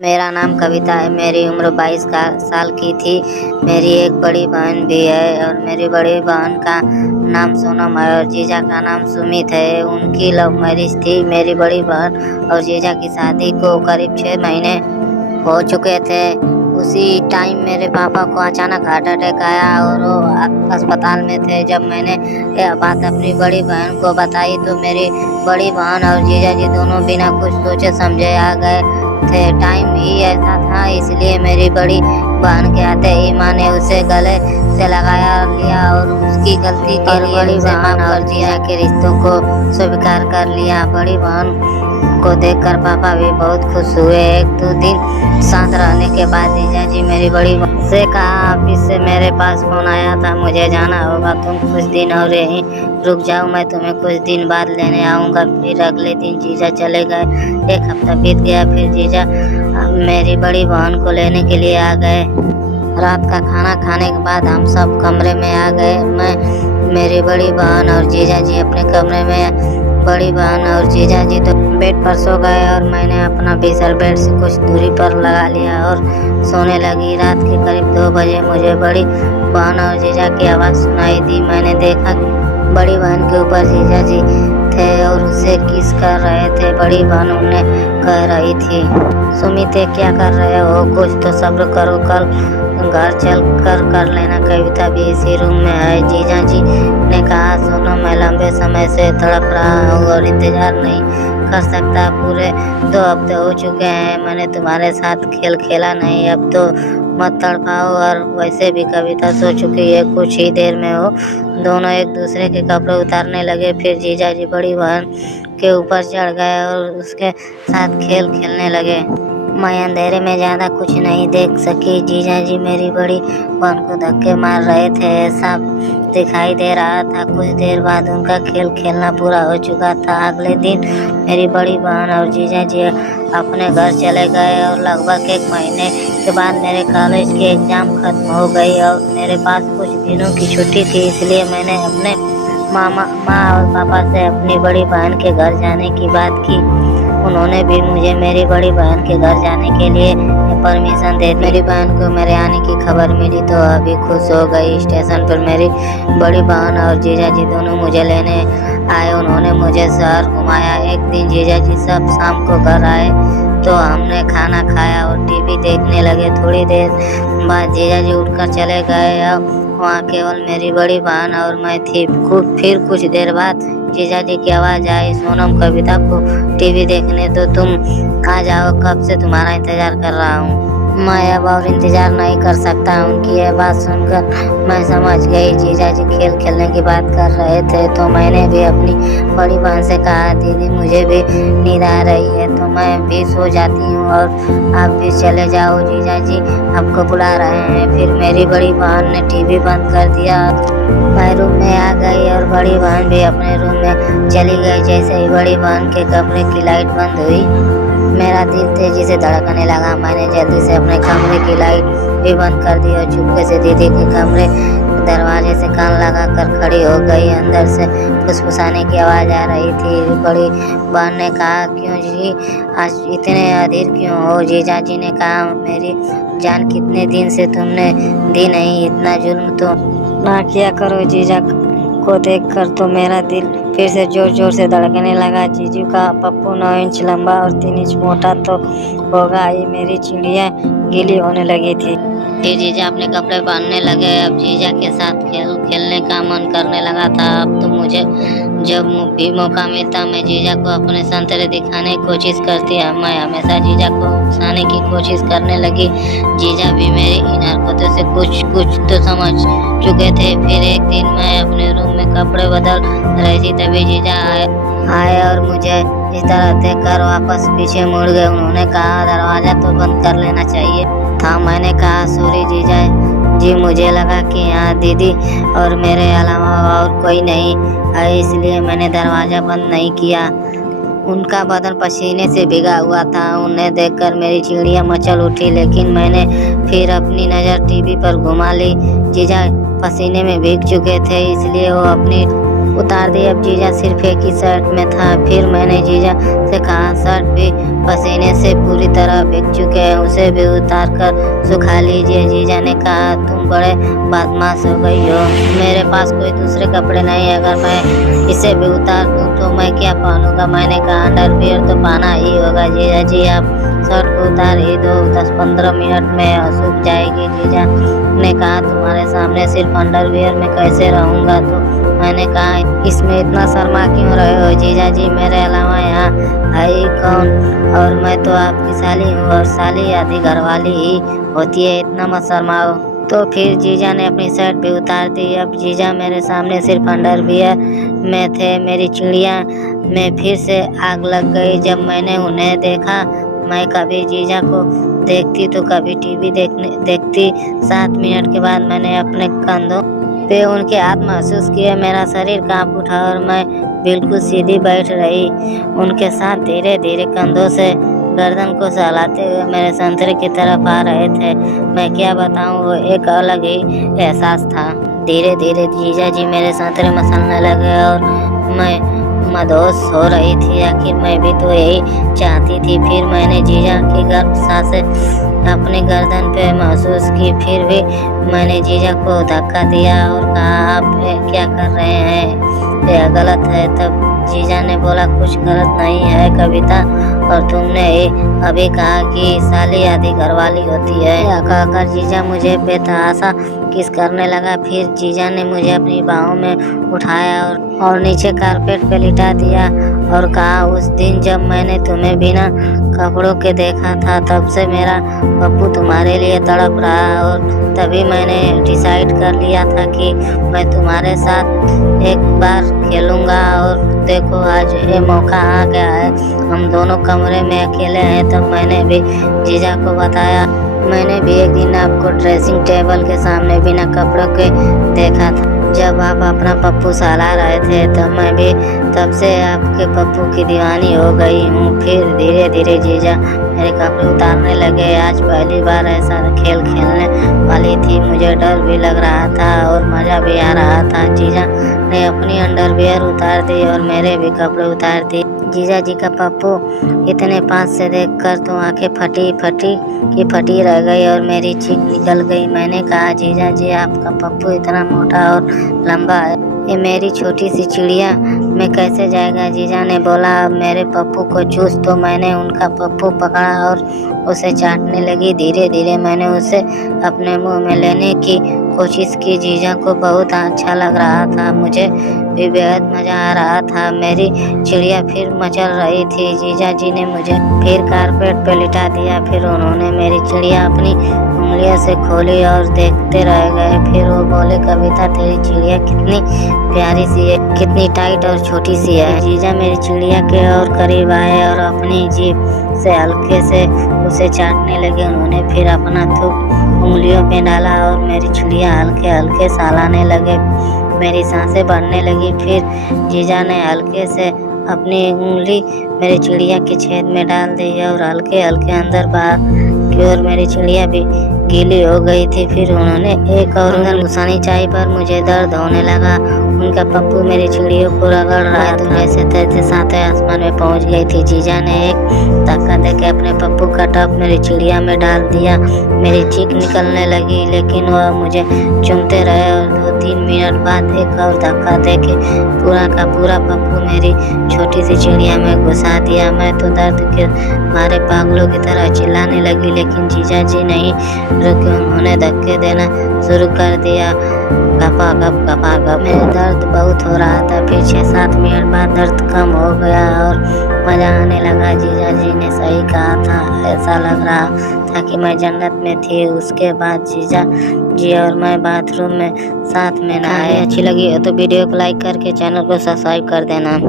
मेरा नाम कविता है। मेरी उम्र 22 साल की थी। मेरी एक बड़ी बहन भी है और मेरी बड़ी बहन का नाम सोनम है और जीजा का नाम सुमित है। उनकी लव मैरिज थी। मेरी बड़ी बहन और जीजा की शादी को करीब 6 महीने हो चुके थे। उसी टाइम मेरे पापा को अचानक हार्ट अटैक आया और वो अस्पताल में थे। जब मैंने यह बात अपनी बड़ी बहन को बताई तो मेरी बड़ी बहन और जीजा जी दोनों बिना कुछ सोचे समझे आ गए थे। टाइम ही ऐसा था, इसलिए मेरी बड़ी बहन के आते ही माँ ने उसे गले से लगाया लिया और उसकी गलती के लिए बड़ी बहन और जीजा के रिश्तों को स्वीकार कर लिया। बड़ी बहन को देखकर पापा भी बहुत खुश हुए। 1-2 दिन साथ रहने के बाद जीजा जी मेरी बड़ी बहन से कहा, ऑफिस से मेरे पास फोन आया था, मुझे जाना होगा, तुम कुछ दिन और यहीं रुक जाओ, मैं तुम्हें कुछ दिन बाद लेने आऊँगा। फिर अगले दिन जीजा चले गए। 1 हफ्ता बीत गया। फिर जीजा मेरी बड़ी बहन को लेने के लिए आ गए। रात का खाना खाने के बाद हम सब कमरे में आ गए। मैं, मेरी बड़ी बहन और जीजा जी अपने कमरे में। बड़ी बहन और जीजा जी तो बेड पर सो गए और मैंने अपना बिस्तर बेड से कुछ दूरी पर लगा लिया और सोने लगी। रात के करीब 2 बजे मुझे बड़ी बहन और जीजा की आवाज़ सुनाई दी। मैंने देखा बड़ी बहन के ऊपर जीजा जी थे और उसे किस कर रहे थे। बड़ी बहन उन्हें कह रही थी, सुमित क्या कर रहे हो, कुछ तो सब्र करो, कल घर चल कर लेना, कविता भी इसी रूम में है। जीजा जी ने कहा, सुनो, मैं लंबे समय से तड़प रहा हूँ और इंतजार नहीं कर सकता। पूरे 2 हफ्ते हो चुके हैं, मैंने तुम्हारे साथ खेल खेला नहीं, अब तो मत तड़पाओ। और वैसे भी कविता सो चुकी है, कुछ ही देर में वो दोनों एक दूसरे के कपड़े उतारने लगे। फिर जीजा जी बड़ी बहन के ऊपर चढ़ गए और उसके साथ खेल खेलने लगे। मैं अंधेरे में ज़्यादा कुछ नहीं देख सकी। जीजा जी मेरी बड़ी बहन को धक्के मार रहे थे, ऐसा दिखाई दे रहा था। कुछ देर बाद उनका खेल खेलना पूरा हो चुका था। अगले दिन मेरी बड़ी बहन और जीजा जी अपने घर चले गए और लगभग 1 महीने के बाद मेरे कॉलेज की एग्ज़ाम खत्म हो गई और मेरे पास कुछ दिनों की छुट्टी थी। इसलिए मैंने अपने माँ और पापा से अपनी बड़ी बहन के घर जाने की बात की। उन्होंने भी मुझे मेरी बड़ी बहन के घर जाने के लिए परमिशन दे दी। मेरी बहन को मेरे आने की खबर मिली तो अभी खुश हो गई। स्टेशन पर मेरी बड़ी बहन और जीजा जी दोनों मुझे लेने आए। उन्होंने मुझे शहर घुमाया। एक दिन जीजा जी सब शाम को घर आए तो हमने खाना खाया और टीवी देखने लगे। थोड़ी देर बाद जीजा जी उठकर चले गए। अब वहाँ केवल मेरी बड़ी बहन और मैं थी। फिर कुछ देर बाद जीजा जी की आवाज़ आई, सोनम, कविता को टीवी देखने दो, तुम आ जाओ, कब से तुम्हारा इंतजार कर रहा हूँ। मैं अब और इंतजार नहीं कर सकता। उनकी यह बात सुनकर मैं समझ गई जीजा जी खेल खेलने की बात कर रहे थे। तो मैंने भी अपनी बड़ी बहन से कहा, दीदी मुझे भी नींद आ रही है तो मैं भी सो जाती हूँ और आप भी चले जाओ, जीजा जी आपको बुला रहे हैं। फिर मेरी बड़ी बहन ने टीवी बंद कर दिया। मैं रूम में आ गई और बड़ी बहन भी अपने रूम में चली गई। जैसे ही बड़ी बहन के कमरे की लाइट बंद हुई, मेरा दिल तेजी से धड़कने लगा। मैंने जल्दी से अपने कमरे की लाइट भी बंद कर दी और चुपके से दीदी के कमरे दरवाजे से कान लगा कर खड़ी हो गई। अंदर से फुसफुसाने की आवाज़ आ रही थी। बड़ी बहन ने कहा, क्यों जी, आज इतने अधीर क्यों हो? जीजा जी ने कहा, मेरी जान, कितने दिन से तुमने दी नहीं, इतना जुल्म तो ना किया करो। जीजा को देखकर तो मेरा दिल फिर से जोर जोर से धड़कने लगा। जीजू का पप्पू 9 इंच लंबा और 3 इंच मोटा तो होगा ही। मेरी चिड़िया गीली होने लगी थी। फिर जीजा अपने कपड़े पहनने लगे। अब जीजा के साथ खेलने का मन करने लगा था। अब तो मुझे जब भी मौका मिलता मैं जीजा को अपने संतरे दिखाने की कोशिश करती। मैं हमेशा जीजा को उकसाने की कोशिश करने लगी। जीजा भी मेरी इन हरकतों से कुछ तो समझ चुके थे। फिर एक दिन मैं अपने रूम में कपड़े बदल रही थी, तभी जीजा आए और मुझे इस तरह देखकर वापस पीछे मुड़ गए। उन्होंने कहा, दरवाज़ा तो बंद कर लेना चाहिए था। मैंने कहा, सॉरी जीजा जी, मुझे लगा कि यहाँ दीदी और मेरे अलावा और कोई नहीं है, इसलिए मैंने दरवाज़ा बंद नहीं किया। उनका बदन पसीने से भीगा हुआ था। उन्हें देखकर मेरी चिड़िया मचल उठी, लेकिन मैंने फिर अपनी नज़र टीवी पर घुमा ली। जीजा पसीने में भीग चुके थे, इसलिए वो अपनी उतार दी। अब जीजा सिर्फ एक ही शर्ट में था। फिर मैंने जीजा से कहा शर्ट भी पसीने से पूरी तरह भीग चुके हैं, उसे भी उतार कर सुखा लीजिए। जीजा ने कहा तुम बड़े बदमाश हो गई हो, मेरे पास कोई दूसरे कपड़े नहीं, अगर मैं इसे भी उतार दूँ तो मैं क्या पहनूंगा। मैंने कहा अंडरवियर तो पहना ही होगा। जीजा जी आप शर्ट को उतार ही दो, 10-15 मिनट में सूख जाएगी। जीजा ने कहा तुम्हारे सामने सिर्फ अंडरवियर में कैसे रहूँगा। तो मैंने कहा इसमें इतना शर्मा क्यों रहे हो जीजा जी, मेरे अलावा यहाँ है ही कौन, और मैं तो आपकी साली हूँ और साली आधी घरवाली ही होती है, इतना मत शर्माओ। तो फिर जीजा ने अपनी शर्ट भी उतार दी। अब जीजा मेरे सामने सिर्फ अंडरवियर में थे। मेरी चिड़िया में फिर से आग लग गई जब मैंने उन्हें देखा। मैं कभी जीजा को देखती तो कभी टीवी देखती। 7 मिनट के बाद मैंने अपने कंधों पे उनके हाथ महसूस किए। मेरा शरीर कांप उठा और मैं बिल्कुल सीधी बैठ रही। उनके साथ धीरे धीरे कंधों से गर्दन को सहलाते हुए मेरे संतरे की तरफ आ रहे थे। मैं क्या बताऊं, वो एक अलग ही एहसास था। धीरे धीरे जीजा जी मेरे संतरे मसलने लगे और मैं मदहोश हो रही थी। आखिर मैं भी तो यही चाहती थी। फिर मैंने जीजा की गर्म सांसें अपनी गर्दन पे महसूस की। फिर भी मैंने जीजा को धक्का दिया और कहा आप क्या कर रहे हैं, यह गलत है। तब जीजा ने बोला कुछ गलत नहीं है कविता, और तुमने अभी कहा कि साली आधी घरवाली होती है। यह कहकर जीजा मुझे बेतहाशा किस करने लगा। फिर जीजा ने मुझे अपनी बाहों में उठाया और नीचे कारपेट पे लिटा दिया और कहा उस दिन जब मैंने तुम्हें बिना कपड़ों के देखा था तब से मेरा पप्पू तुम्हारे लिए तड़प रहा, और तभी मैंने डिसाइड कर लिया था कि मैं तुम्हारे साथ एक बार खेलूंगा। और देखो आज ये मौका आ गया है, हम दोनों कमरे में अकेले हैं। तब मैंने भी जीजा को बताया मैंने भी एक दिन आपको ड्रेसिंग टेबल के सामने बिना कपड़ों के देखा था जब आप अपना पप्पू सहला रहे थे। तब मैं भी तब से आपके पप्पू की दीवानी हो गई हूँ। फिर धीरे धीरे जीजा मेरे कपड़े उतारने लगे। आज पहली बार ऐसा खेल खेलने वाली थी। मुझे डर भी लग रहा था और मज़ा भी आ रहा था। जीजा ने अपनी अंडरवियर उतार दी और मेरे भी कपड़े उतार दिए। जीजा जी का पप्पू इतने पास से देखकर तो आंखें फटी रह गई और मेरी चीख निकल गई। मैंने कहा जीजा जी आपका पप्पू इतना मोटा और लंबा है, ये मेरी छोटी सी चिड़िया में कैसे जाएगा। जीजा ने बोला अब मेरे पप्पू को चूस। तो मैंने उनका पप्पू पकड़ा और उसे चाटने लगी। धीरे धीरे मैंने उसे अपने मुंह में लेने की कोशिश की। जीजा को बहुत अच्छा लग रहा था, मुझे भी बेहद मज़ा आ रहा था। मेरी चिड़िया फिर मचल रही थी। जीजा जी ने मुझे फिर कारपेट पे लिटा दिया। फिर उन्होंने मेरी चिड़िया अपनी उंगलियों से खोली और देखते रह गए। फिर वो बोले कविता तेरी चिड़िया कितनी प्यारी सी है, कितनी टाइट और छोटी सी है। जीजा मेरी चिड़िया के और करीब आए और अपनी जीभ से हल्के से उसे चाटने लगे। उन्होंने फिर अपना थूक उंगलियों पे डाला और मेरी चिड़िया हल्के हल्के सहलाने लगे। मेरी सांसें बढ़ने लगी। फिर जीजा ने हल्के से अपनी उंगली मेरी चिड़िया के छेद में डाल दी और हल्के हल्के अंदर बाहर की ओर मेरी चिड़िया भी गीली हो गई थी। फिर उन्होंने एक और उंगली घुसानी चाहिए पर मुझे दर्द होने लगा। उनका पप्पू मेरी चिड़ियों को रगड़ रहा था। ऐसे तैसे सातवें आसमान में पहुंच गई थी। जीजा ने एक धक्का देके अपने पप्पू का टप मेरी चिड़िया में डाल दिया। मेरी चीख निकलने लगी लेकिन वह मुझे चूमते रहे और 2-3 मिनट बाद एक और धक्का देके पूरा का पूरा पप्पू मेरी छोटी सी चिड़िया में घुसा दिया। मैं तो दर्द के मारे पागलों की तरह चिल्लाने लगी लेकिन जीजा जी नहीं रुके। उन्होंने धक्के देना शुरू कर दिया, गपा गप। मेरे दर्द बहुत हो रहा था। फिर 6-7 मिनट बाद दर्द कम हो गया और मज़ा आने लगा। जीजा जी ने सही कहा था, ऐसा लग रहा था कि मैं जन्नत में थी। उसके बाद जीजा जी और मैं बाथरूम में साथ में नहाए। अच्छी लगी हो तो वीडियो को लाइक करके चैनल को सब्सक्राइब कर देना।